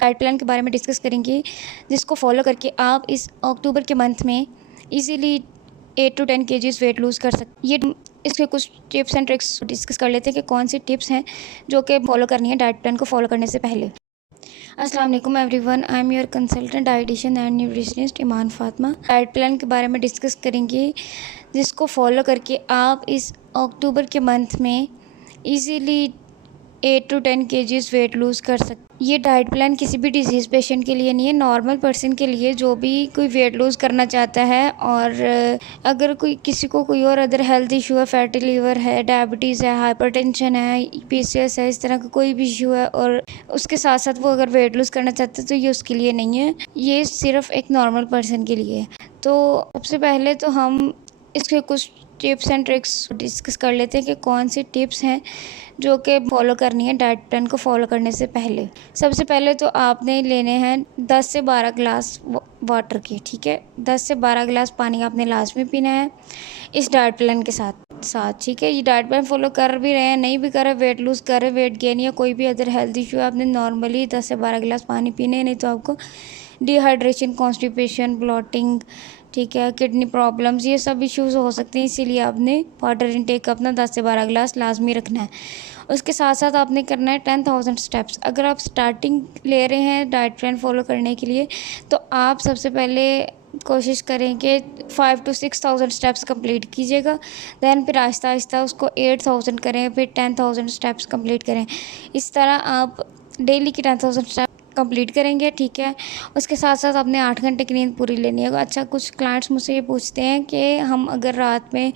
Diet plan के बारे में डिस्कस करेंगे, जिसको फॉलो करके आप इस अक्टूबर के मंथ में easily 8 to 10 kgs weight lose कर सकते। ये इसके कुछ टिप्स एंड ट्रिक्स डिस्कस कर लेते हैं कि कौन सी टिप्स हैं जो कि फॉलो करनी है डाइट प्लान को फॉलो करने से पहले। अस्सलाम वालेकुम everyone, I am your consultant dietitian and nutritionist Iman Fatima. Diet plan के बारे में डिस्कस करेंगे, जिसको फॉलो करके आप इस अक्टूबर के मंथ में easily 8 to 10 kgs weight lose कर सकते। ये डाइट प्लान किसी भी डिजीज़ पेशेंट के लिए नहीं है, नॉर्मल पर्सन के लिए जो भी कोई वेट लूज़ करना चाहता है। और अगर किसी को कोई और अदर हेल्थ इशू है, फैटी लीवर है, डायबिटीज़ है, हाइपरटेंशन है, पीसीओएस है, इस तरह का कोई भी इशू है और उसके साथ साथ वो अगर वेट लूज़ करना चाहते हैं तो ये उसके लिए नहीं है, ये सिर्फ एक नॉर्मल पर्सन के लिए है। तो सबसे पहले तो हम इसके कुछ टिप्स एंड ट्रिक्स डिस्कस कर लेते हैं कि कौन सी टिप्स हैं जो कि फॉलो करनी है डाइट प्लान को फॉलो करने से पहले। सबसे पहले तो आपने लेने हैं 10 से 12 ग्लास वाटर के, ठीक है। 10 से 12 ग्लास पानी आपने लाजमी पीना है इस डाइट प्लान के साथ, ठीक है। ये डाइट प्लान फॉलो कर भी रहे हैं, नहीं भी कर रहे, वेट लूज़ कर रहे, वेट गेन या कोई भी अदर हेल्थ इशू है, आपने नॉर्मली 10 से 12 गिलास पानी पीने हैं, नहीं तो आपको डिहाइड्रेशन, कॉन्स्टिपेशन, ब्लॉटिंग, ठीक है, किडनी प्रॉब्लम्स, ये सब इश्यूज़ हो सकते हैं। इसीलिए आपने वाटर इनटेक अपना 10 से 12 गिलास लाजमी रखना है। उसके साथ साथ आपने करना है 10,000 स्टेप्स। अगर आप स्टार्टिंग ले रहे हैं डाइट प्लान फॉलो करने के लिए तो आप सबसे पहले कोशिश करें कि 5 to 6,000 स्टेप्स कंप्लीट कीजिएगा। दैन फिर आहिस्ता आहिस्ता उसको 8,000 करें, फिर 10,000 स्टेप्स कंप्लीट करें। इस तरह आप डेली की 10,000 स्टेप कंप्लीट करेंगे, ठीक है। उसके साथ साथ आपने 8 घंटे की नींद पूरी लेनी है। अच्छा, कुछ क्लाइंट्स मुझसे ये पूछते हैं कि हम अगर रात में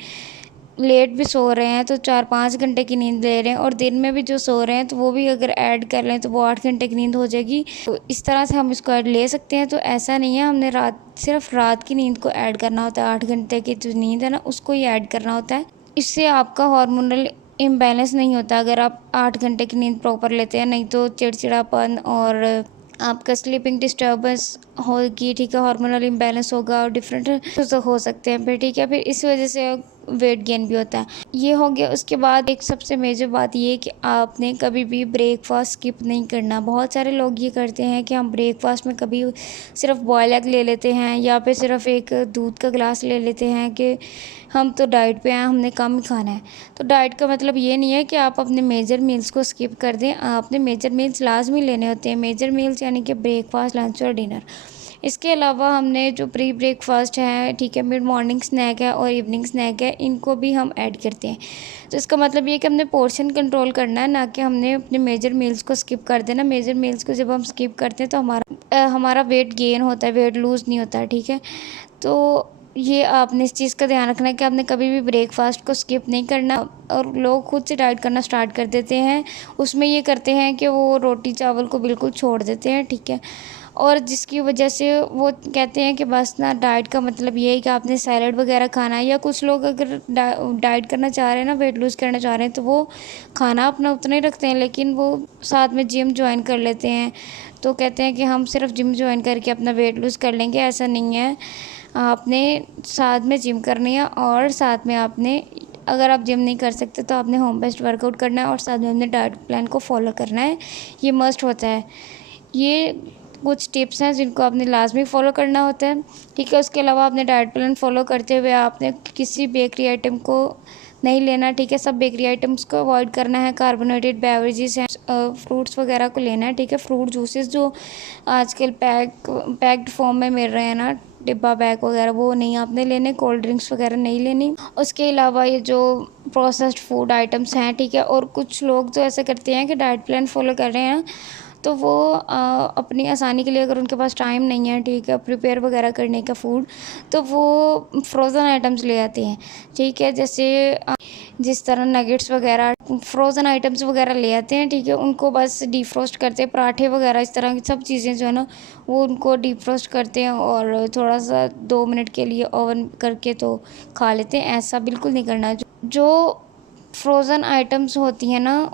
लेट भी सो रहे हैं तो 4-5 घंटे की नींद ले रहे हैं और दिन में भी जो सो रहे हैं तो वो भी अगर ऐड कर लें तो वो 8 घंटे की नींद हो जाएगी। तो इस तरह से हम इसको ऐड ले सकते हैं। तो ऐसा नहीं है, हमने सिर्फ रात की नींद को ऐड करना होता है। 8 घंटे की जो नींद है ना, उसको ही ऐड करना होता है। इससे आपका हार्मोनल इम्बैलेंस नहीं होता अगर आप 8 घंटे की नींद प्रॉपर लेते हैं, नहीं तो चिड़चिड़ापन और आपका स्लीपिंग डिस्टर्बेंस होगी, ठीक है, हार्मोनल इम्बैलेंस होगा और डिफरेंट हो सकते हैं फिर, ठीक है। फिर इस वजह से वेट गेन भी होता है। ये हो गया। उसके बाद एक सबसे मेजर बात ये कि आपने कभी भी ब्रेकफास्ट स्किप नहीं करना। बहुत सारे लोग ये करते हैं कि हम ब्रेकफास्ट में कभी सिर्फ बॉयल एग ले लेते हैं या फिर सिर्फ एक दूध का गिलास ले लेते हैं कि हम तो डाइट पे हैं, हमने कम ही खाना है। तो डाइट का मतलब ये नहीं है कि आप अपने मेजर मील्स को स्किप कर दें। आपने मेजर मील्स लाजमी लेने होते हैं। मेजर मील्स यानी कि ब्रेकफास्ट, लंच और डिनर। इसके अलावा हमने जो प्री ब्रेकफास्ट है, ठीक है, मिड मॉर्निंग स्नैक है और इवनिंग स्नैक है, इनको भी हम ऐड करते हैं। तो इसका मतलब ये कि हमने पोर्शन कंट्रोल करना है, ना कि हमने अपने मेजर मील्स को स्किप कर देना। मेजर मील्स को जब हम स्किप करते हैं तो हमारा वेट गेन होता है, वेट लूज़ नहीं होता है, ठीक है। तो ये आपने इस चीज़ का ध्यान रखना है कि आपने कभी भी ब्रेकफास्ट को स्किप नहीं करना। और लोग खुद से डाइट करना स्टार्ट कर देते हैं, उसमें ये करते हैं कि वो रोटी चावल को बिल्कुल छोड़ देते हैं, ठीक है। और जिसकी वजह से वो कहते हैं कि बस ना, डाइट का मतलब ये है कि आपने सैलड वगैरह खाना है। या कुछ लोग अगर डाइट करना चाह रहे हैं ना, वेट लूज़ करना चाह रहे हैं, तो वो खाना अपना उतना ही रखते हैं लेकिन वो साथ में जिम ज्वाइन कर लेते हैं। तो कहते हैं कि हम सिर्फ जिम ज्वाइन करके अपना वेट लूज़ कर लेंगे। ऐसा नहीं है, आपने साथ में जिम करनी है और साथ में आपने, अगर आप जिम नहीं कर सकते तो आपने होम बेस्ड वर्कआउट करना है और साथ में अपने डाइट प्लान को फॉलो करना है। ये मस्ट होता है। ये कुछ टिप्स हैं जिनको आपने लाजमी फ़ॉलो करना होता है, ठीक है। उसके अलावा आपने डाइट प्लान फॉलो करते हुए आपने किसी बेकरी आइटम को नहीं लेना, ठीक है। सब बेकरी आइटम्स को अवॉइड करना है। कार्बोनेटेड बेवरेजेस हैं, फ्रूट्स वगैरह को लेना है, ठीक है। फ्रूट जूसेस जो आजकल पैक्ड फॉर्म में मिल रहे हैं ना, डिब्बा पैक वगैरह, वो नहीं आपने लेने। कोल्ड ड्रिंक्स वगैरह नहीं लेनी। उसके अलावा ये जो प्रोसेस्ड फूड आइटम्स हैं, ठीक है। और कुछ लोग तो ऐसा करते हैं कि डाइट प्लान फॉलो कर रहे हैं तो वो अपनी आसानी के लिए, अगर उनके पास टाइम नहीं है, ठीक है, प्रिपेयर वगैरह करने का फूड, तो वो फ्रोज़न आइटम्स ले आते हैं, ठीक है। जैसे जिस तरह नगेट्स वगैरह, फ्रोज़न आइटम्स वगैरह ले आते हैं, ठीक है। उनको बस डीफ्रोस्ट करते हैं, पराठे वगैरह, इस तरह की सब चीज़ें जो है ना, वो उनको डीफ्रोस्ट करते हैं और थोड़ा सा 2 मिनट के लिए ओवन करके तो खा लेते हैं। ऐसा बिल्कुल नहीं करना। जो फ्रोज़न आइटम्स होती हैं ना,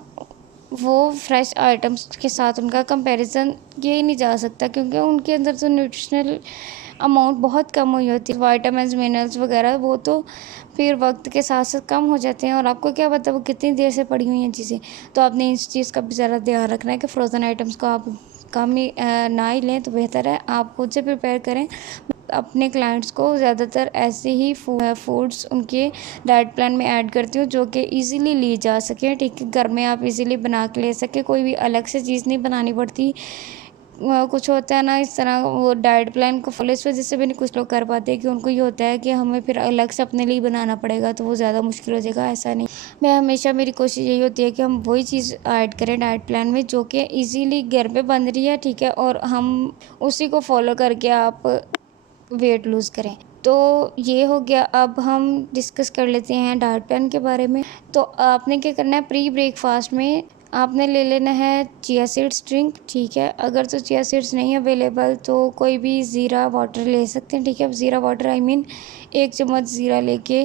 वो फ्रेश आइटम्स के साथ उनका कंपैरिजन किया ही नहीं जा सकता, क्योंकि उनके अंदर तो न्यूट्रिशनल अमाउंट बहुत कम हुई होती है। विटामिन्स, मिनरल्स वगैरह वो तो फिर वक्त के साथ साथ कम हो जाते हैं और आपको क्या पता वो कितनी देर से पड़ी हुई हैं चीज़ें। तो आपने इस चीज़ का भी ज़रा ध्यान रखना है कि फ़्रोज़न आइटम्स को आप कम ही ना ही लें तो बेहतर है। आप खुद से प्रिपेयर करें। अपने क्लाइंट्स को ज़्यादातर ऐसे ही फूड्स उनके डाइट प्लान में ऐड करती हूँ जो कि ईज़िली ली जा सके, ठीक है। घर में आप ईज़िली बना के ले सकें, कोई भी अलग से चीज़ नहीं बनानी पड़ती। कुछ होता है ना इस तरह, वो डाइट प्लान को फॉलो इस वजह से भी नहीं कुछ लोग कर पाते कि उनको ये होता है कि हमें फिर अलग से अपने लिए बनाना पड़ेगा, तो वो ज़्यादा मुश्किल हो जाएगा। ऐसा नहीं, मैं हमेशा मेरी कोशिश यही होती है कि हम वही चीज़ ऐड करें डाइट प्लान में जो कि ईज़िली घर पे बन रही है, ठीक है, और हम उसी को फॉलो करके आप वेट लूज़ करें। तो ये हो गया। अब हम डिस्कस कर लेते हैं डाइट प्लान के बारे में। तो आपने क्या करना है, प्री ब्रेकफास्ट में आपने ले लेना है चिया सीड्स ड्रिंक, ठीक है। अगर तो चिया सीड्स नहीं अवेलेबल तो कोई भी ज़ीरा वाटर ले सकते हैं, ठीक है। ज़ीरा वाटर आई मीन 1 चम्मच ज़ीरा लेके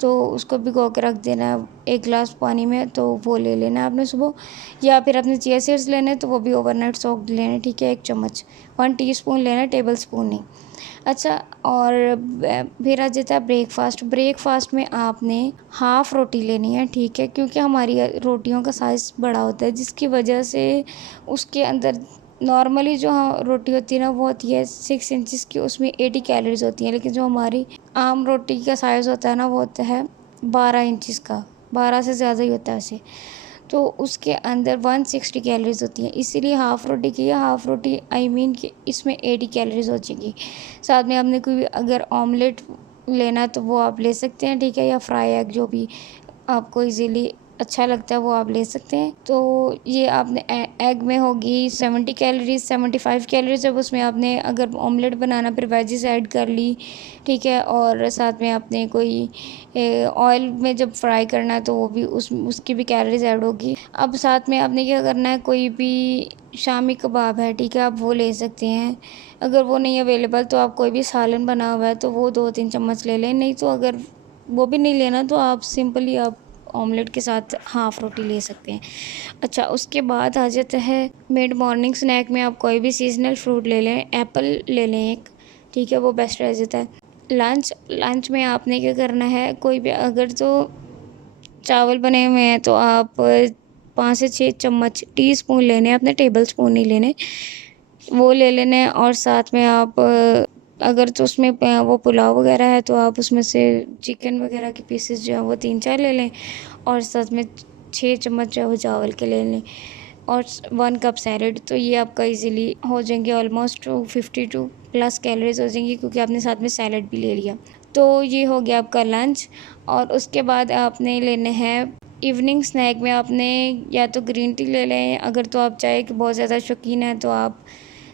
तो उसको भिगो के रख देना है 1 गिलास पानी में, तो वो ले लेना है आपने सुबह। या फिर आपने चिया सीड्स लेने तो वो भी ओवरनाइट सोक्ड लेने, ठीक है। 1 चम्मच 1 टीस्पून लेना है, टेबल स्पून नहीं। अच्छा, और फिर आ जाता है ब्रेकफास्ट। ब्रेकफास्ट में आपने हाफ़ रोटी लेनी है, ठीक है, क्योंकि हमारी रोटियों का साइज़ बड़ा होता है जिसकी वजह से उसके अंदर नॉर्मली जो रोटी होती है ना वो होती है 6 इंचेस की, उसमें 80 कैलोरीज होती हैं। लेकिन जो हमारी आम रोटी का साइज़ होता है ना वो होता है 12 इंचेस का, 12 से ज़्यादा ही होता है वैसे। तो उसके अंदर 160 कैलोरीज़ होती हैं, इसीलिए हाफ़ रोटी की है। हाफ़ रोटी आई मीन कि इसमें 80 कैलोरीज़ हो जाएगी। साथ में आपने कोई भी अगर ऑमलेट लेना है तो वो आप ले सकते हैं, ठीक है, या फ्राई एग जो भी आपको इजीली अच्छा लगता है वो आप ले सकते हैं। तो ये आपने एग में होगी 70 कैलोरीज़, 75 कैलोरीज़। जब उसमें आपने अगर ऑमलेट बनाना फिर वेजिस ऐड कर ली, ठीक है, और साथ में आपने कोई ऑयल में जब फ्राई करना है तो वो भी उसकी भी कैलोरीज़ ऐड होगी। अब साथ में आपने क्या करना है, कोई भी शामी कबाब है, ठीक है, आप वो ले सकते हैं। अगर वो नहीं अवेलेबल तो आप कोई भी सालन बना हुआ है तो वो 2-3 चम्मच ले लें। नहीं तो अगर वो भी नहीं लेना तो आप सिंपली आप ऑमलेट के साथ हाफ़ रोटी ले सकते हैं। अच्छा, उसके बाद आ जाता है मिड मॉर्निंग स्नैक में आप कोई भी सीज़नल फ्रूट ले लें, एप्पल ले लें एक, ठीक है, वो बेस्ट रह जाता है। लंच में आपने क्या करना है, कोई भी अगर तो चावल बने हुए हैं तो आप 5 से 6 चम्मच टीस्पून लेने हैं, अपने टेबल स्पून नहीं लेने, वो ले लेने हैं। और साथ में आप अगर तो उसमें वो पुलाव वगैरह है तो आप उसमें से चिकन वगैरह के पीसेस जो हैं वो 3-4 ले लें, और साथ में 6 चम्मच जो है वो चावल के ले लें, और 1 कप सैलेड। तो ये आपका इजीली हो जाएंगे ऑलमोस्ट 52 प्लस कैलोरीज हो जाएंगी, क्योंकि आपने साथ में सैलेड भी ले लिया। तो ये हो गया आपका लंच। और उसके बाद आपने लेने हैं इवनिंग स्नैक में, आपने या तो ग्रीन टी ले लें, अगर तो आप चाय के बहुत ज़्यादा शौकीन हैं तो आप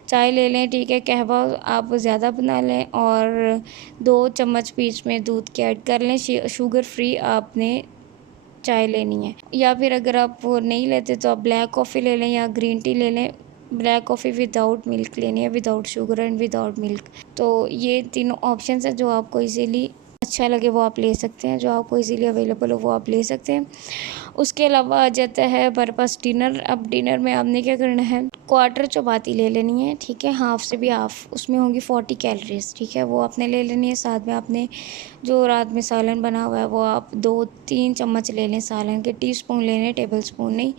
चाय ले लें, ठीक है। कहवा आप ज़्यादा बना लें, और 2 चम्मच बीच में दूध के ऐड कर लें। शुगर फ्री आपने चाय लेनी है। या फिर अगर आप वो नहीं लेते तो आप ब्लैक कॉफ़ी ले लें या ग्रीन टी ले लें। ब्लैक कॉफ़ी विदाउट मिल्क लेनी है, without sugar and without milk. तो ये तीनों ऑप्शंस हैं, जो आपको इजीली अच्छा लगे वो आप ले सकते हैं, जो आपको इजीली अवेलेबल हो वो आप ले सकते हैं। उसके अलावा आ जाता है हमारे पास डिनर। अब डिनर में आपने क्या करना है, क्वार्टर चपाती ले लेनी है, ठीक है, हाफ़ से भी हाफ़, उसमें होंगी 40 कैलोरीज़, ठीक है, वो आपने ले लेनी है। साथ में आपने जो रात में सालन बना हुआ है वो आप 2-3 चम्मच ले लें, सालन के टीस्पून लेने, टेबल स्पून नहीं।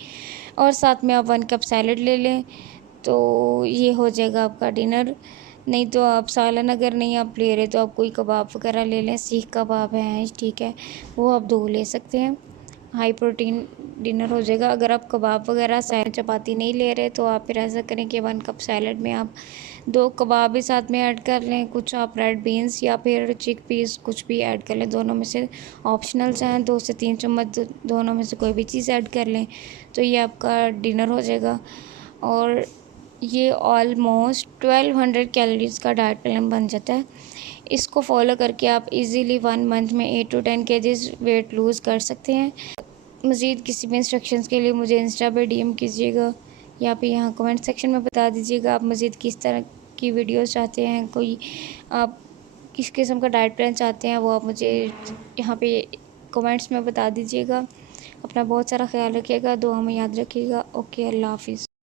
और साथ में आप 1 कप सैलेड ले लें, तो ये हो जाएगा आपका डिनर। नहीं तो आप सालन अगर नहीं आप ले रहे तो आप कोई कबाब वगैरह ले लें, सीख कबाब हैं, ठीक है, वो आप 2 ले सकते हैं। हाई प्रोटीन डिनर हो जाएगा। अगर आप कबाब वगैरह चपाती नहीं ले रहे तो आप फिर ऐसा करें कि 1 कप सैलेड में आप 2 कबाब भी साथ में ऐड कर लें, कुछ आप रेड बीन्स या फिर चिक पीस कुछ भी ऐड कर लें, दोनों में से ऑप्शनल्स हैं। 2 से 3 चम्मच दोनों में से कोई भी चीज़ ऐड कर लें, तो ये आपका डिनर हो जाएगा। और ये ऑलमोस्ट 1200 कैलोरीज़ का डाइट प्लान बन जाता है। इसको फॉलो करके आप इजीली 1 मंथ में 8 to 10 केजीज़ वेट लूज़ कर सकते हैं। मज़ीद किसी भी इंस्ट्रक्शंस के लिए मुझे इंस्टा पे डीएम कीजिएगा, या फिर यहाँ कमेंट सेक्शन में बता दीजिएगा आप मज़ीद किस तरह की वीडियोस चाहते हैं, कोई आप किस किस्म का डाइट प्लान चाहते हैं वो आप मुझे यहाँ पे कमेंट्स में बता दीजिएगा। अपना बहुत सारा ख्याल रखिएगा, दुआ में याद रखिएगा। ओके, अल्लाह हाफ़िज़।